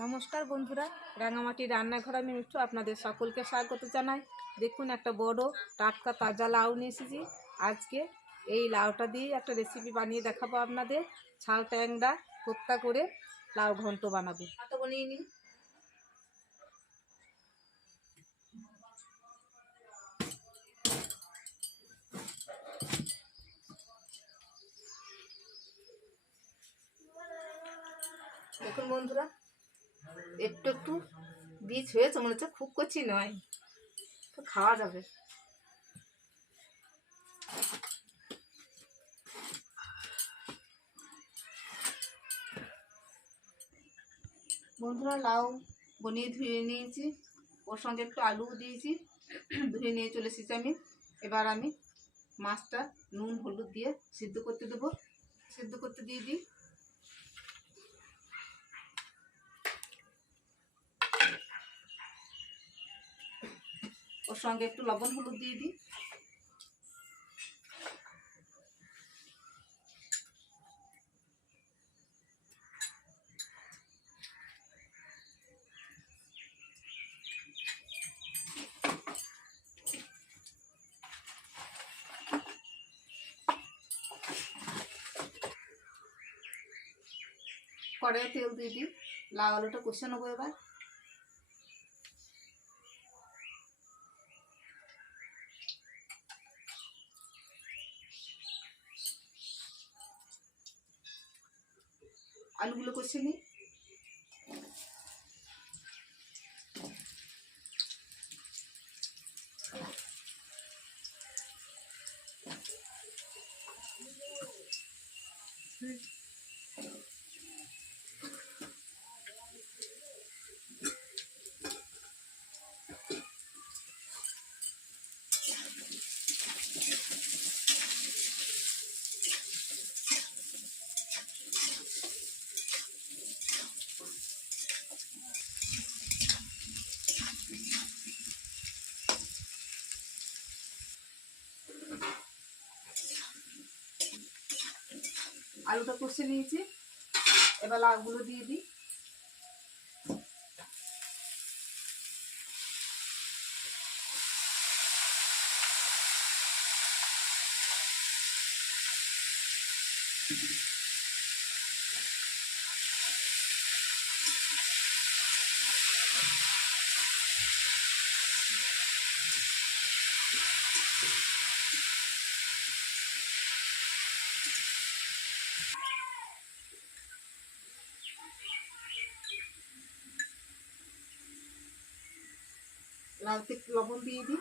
নমস্কার বন্ধুরা, রাঙামাটি রান্নাঘর আমি মিঠু, আপনাদের সকলকে স্বাগত জানাই। দেখুন, একটা বড় টাটকা তাজা লাউ নিয়ে এসেছি। আজকে এই লাউটা দিয়ে একটা রেসিপি বানিয়ে দেখাবো আপনাদের। ছাল, ট্যাংরা কোপ্তা করে লাউ ঘন্ট বানাবো। তো বানিয়ে দেখুন বন্ধুরা একটু একটু বীজ হয়েছে, মনে হচ্ছে খুব কচি নয়। তো খাওয়া যাবে। বন্ধুরা, লাউ বনিয়ে ধুয়ে নিয়েছি। ওর সঙ্গে একটু আলু দিয়েছি। ধুয়ে নিয়ে চলে এসেছি আমি। এবার আমি মাছটা নুন, হলুদ দিয়ে সিদ্ধ করতে দেবো। সিদ্ধ করতে দিয়ে দিই। ওর সঙ্গে একটু লবণ হলুদ দিয়ে দিই। কড়াইয়ে তেল দিয়ে দিই। লাউ আলুটা কষে নেব এবার। আলুগুলো কষে নিই। আলুটা কষে নিয়েছি। এবার লাউগুলো দিয়ে দিই। একটু লবণ দিয়ে দিই।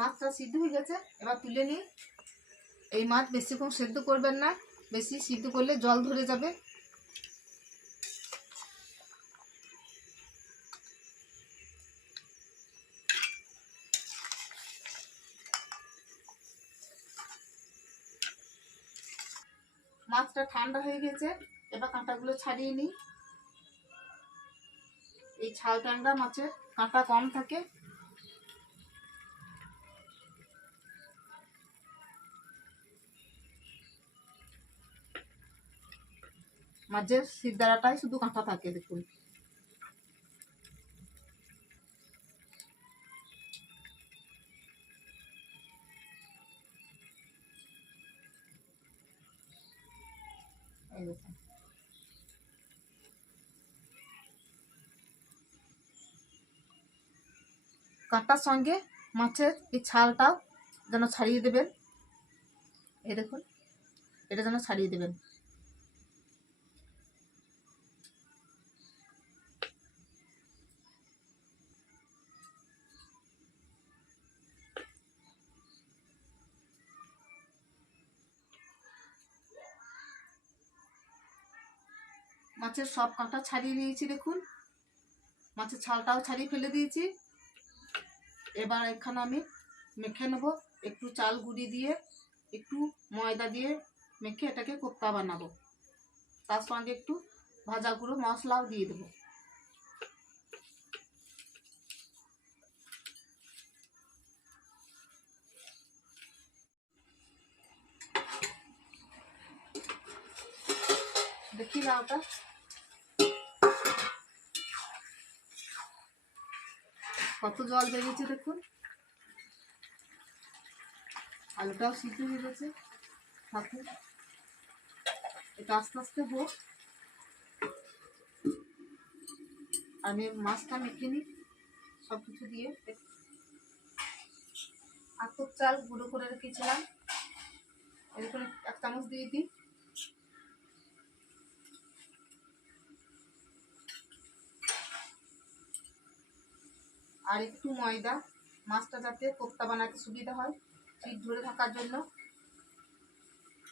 মাছটা সিদ্ধ হয়ে গেছে, এবার তুলে নিই এই মাছ বেশিক্ষণ সেদ্ধ করবেন না, বেশি সিদ্ধ করলে জল ধরে যাবে। মাছটা ঠান্ডা হয়ে গেছে, এবার কাঁটাগুলো ছাড়িয়ে নিই। এই ছাল টান্ডা মাছের কাঁটা কম থাকে মাঝের সিদ্ধারাটাই শুধু কাঁটা থাকে দেখুন। কাঁটার সঙ্গে মাছের এই ছালটাও যেন ছাড়িয়ে দেবেন। এই দেখুন, এটা যেন ছাড়িয়ে দেবেন। মাছের সব কাঁটা ছাড়িয়ে নিয়েছি দেখুন। মাছের ছালটাও ছাড়িয়ে ফেলে দিয়েছি। এবার এখানে আমি মেখে নেব একটু চাল গুঁড়ি দিয়ে, একটু ময়দা দিয়ে মেখে এটাকে কোপ্তা বানাবো। তার সঙ্গে একটু ভাজা গুঁড়ো মশলাও দিয়ে দেবো। দেখি না ওটা। কত জল বেরিয়েছে দেখুন। আলুটাও সিদ্ধ হয়ে গেছে। সাথে এটা আস্তে আস্তে হোক। আমি মাছটা মেখে নিই সব কিছু দিয়ে আতপ চাল গুঁড়ো করে রেখেছিলাম। এরকম এক চামচ দিয়ে দিই। আর একটু ময়দা, মাছটা যাতে কোপ্তা বানাতে সুবিধা হয় চিট ধরে থাকার জন্য।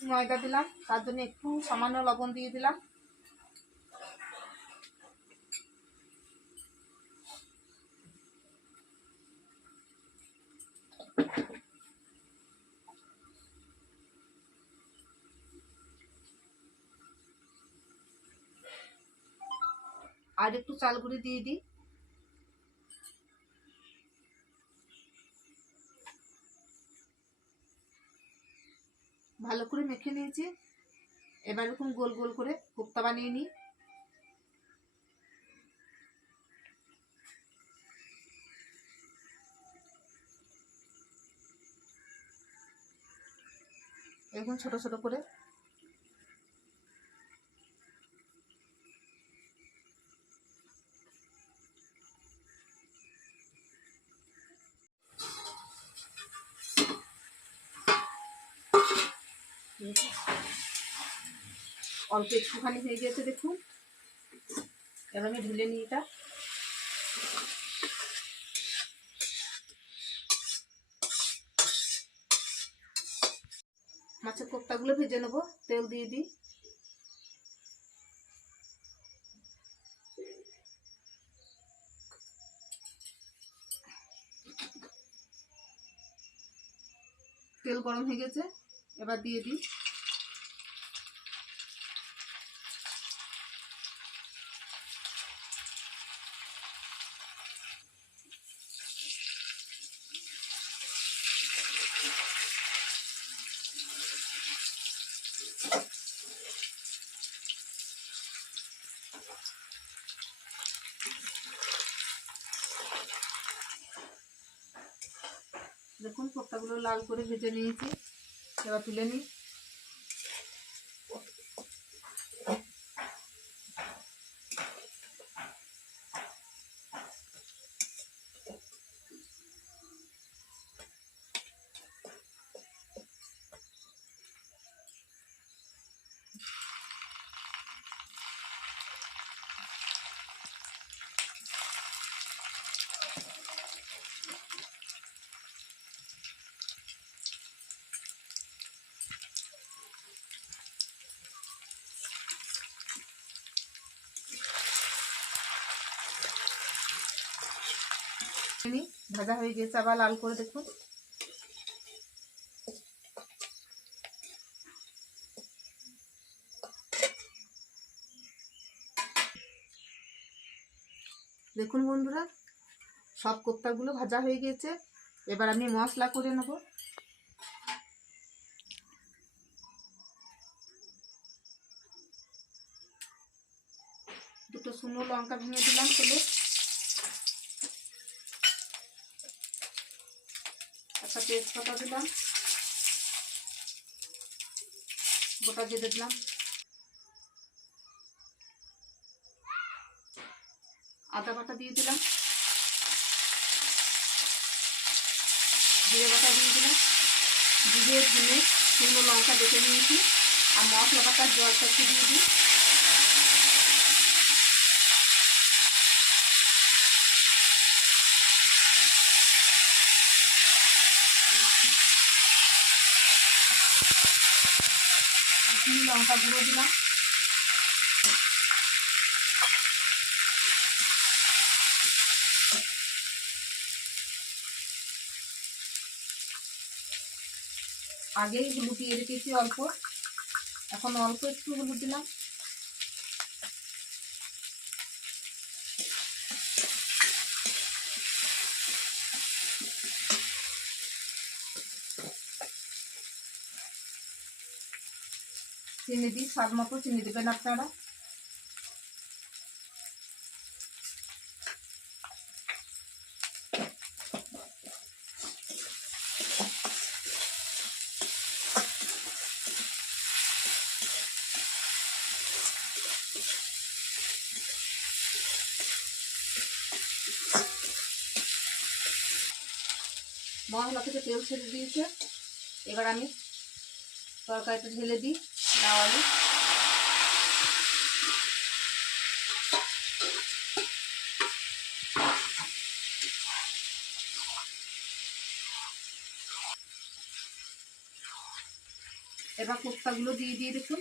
ময়দা দিলাম, তার জন্য একটু সামান্য লবণ দিয়ে দিলাম। আর একটু চাল গুঁড়ি দিয়ে দিই। ভালো করে মেখে নিয়েছি। এবার এরকম গোল গোল করে কোপ্তা বানিয়ে নিই। এরকম ছোট ছোট করে অল্প একটুখানি হয়ে গিয়েছে দেখুন। এবার আমি ঢেলে নিই এটা। মাছের কোপ্তাগুলো ভেজে নেব, তেল দিয়ে দিই। তেল গরম হয়ে গেছে, এবার দিয়ে দিই। দেখুন কোপ্তাগুলো লাল করে ভেজে নিয়েছি। এবার তুলে নিই নিই ভাজা হয়ে গেছে, আবার লাল করে দেখুন। দেখুন বন্ধুরা, সব কোপ্তাগুলো ভাজা হয়ে গেছে। এবার আমি মশলা করে নেব। দুটো শুকনো লঙ্কা ভেঙে দিলাম তেলে একটা তেজপাতা দিলাম। গোটা জিরে দিলাম। আদা বাটা দিয়ে দিলাম। জিরে বাটা দিয়ে দিলাম। জিরে, ধনে, শুকনো লঙ্কা বেটে নিয়েছি। আর মশলা বাটার জলটা দিয়ে দিই। লঙ্কা গুঁড়ো দিলাম। আগেই হলুদ দিয়ে রেখেছি অল্প। এখন অল্প একটু হলুদ দিলাম। চিনি দিই, স্বাদ মতো চিনি দেবেন আপনারা। মশলা থেকে তেল ছেড়ে দিয়েছে। এবার আমি তরকারিটা ঢেলে দিই। আলু এবার কোপ্তাগুলো দিয়ে দিয়ে দেখুন।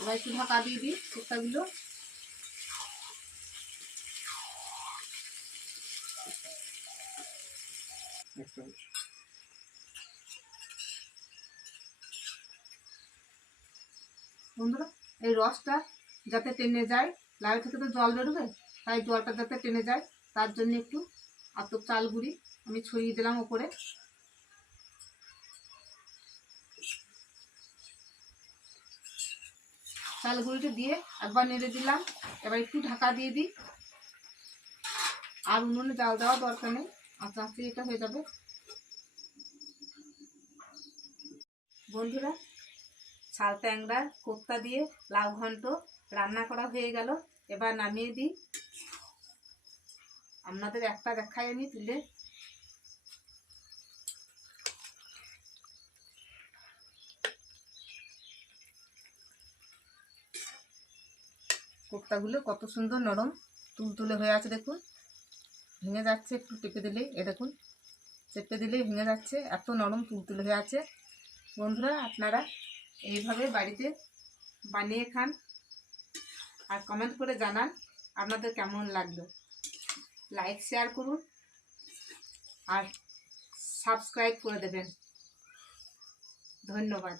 এবার একটু ঢাকা দিয়ে দিই কোপ্তাগুলো বন্ধুরা এই রসটা যাতে টেনে যায়। লাউ থেকে তো জল বেরোবে, তাই জলটা যাতে টেনে যায়, তার জন্য একটু আতপ চাল গুঁড়ি আমি ছড়িয়ে দিলাম ওপরে। চাল গুঁড়িটা দিয়ে একবার নেড়ে দিলাম, এবার একটু ঢাকা দিয়ে দিই। আর উনুনে জাল দেওয়া দরকার নেই, আস্তে আস্তে এটা হয়ে যাবে। বন্ধুরা শাল ট্যাংরা, কোপ্তা দিয়ে লাউ ঘন্ট রান্না করা হয়ে গেল। এবার নামিয়ে দিই। আপনাদের একটা দেখাই আমি তুলে। কোপ্তাগুলো কত সুন্দর নরম তুলতুলে হয়ে আছে দেখুন। ভেঙে যাচ্ছে, একটু টেপে দিলেই, এ দেখুন। চেপে দিলেই ভেঙে যাচ্ছে, এত নরম তুলতুলে হয়ে আছে। বন্ধুরা, আপনারা এইভাবে বাড়িতে বানিয়ে খান আর কমেন্ট করে জানান আপনাদের কেমন লাগল। লাইক শেয়ার করুন আর সাবস্ক্রাইব করে দেবেন। ধন্যবাদ।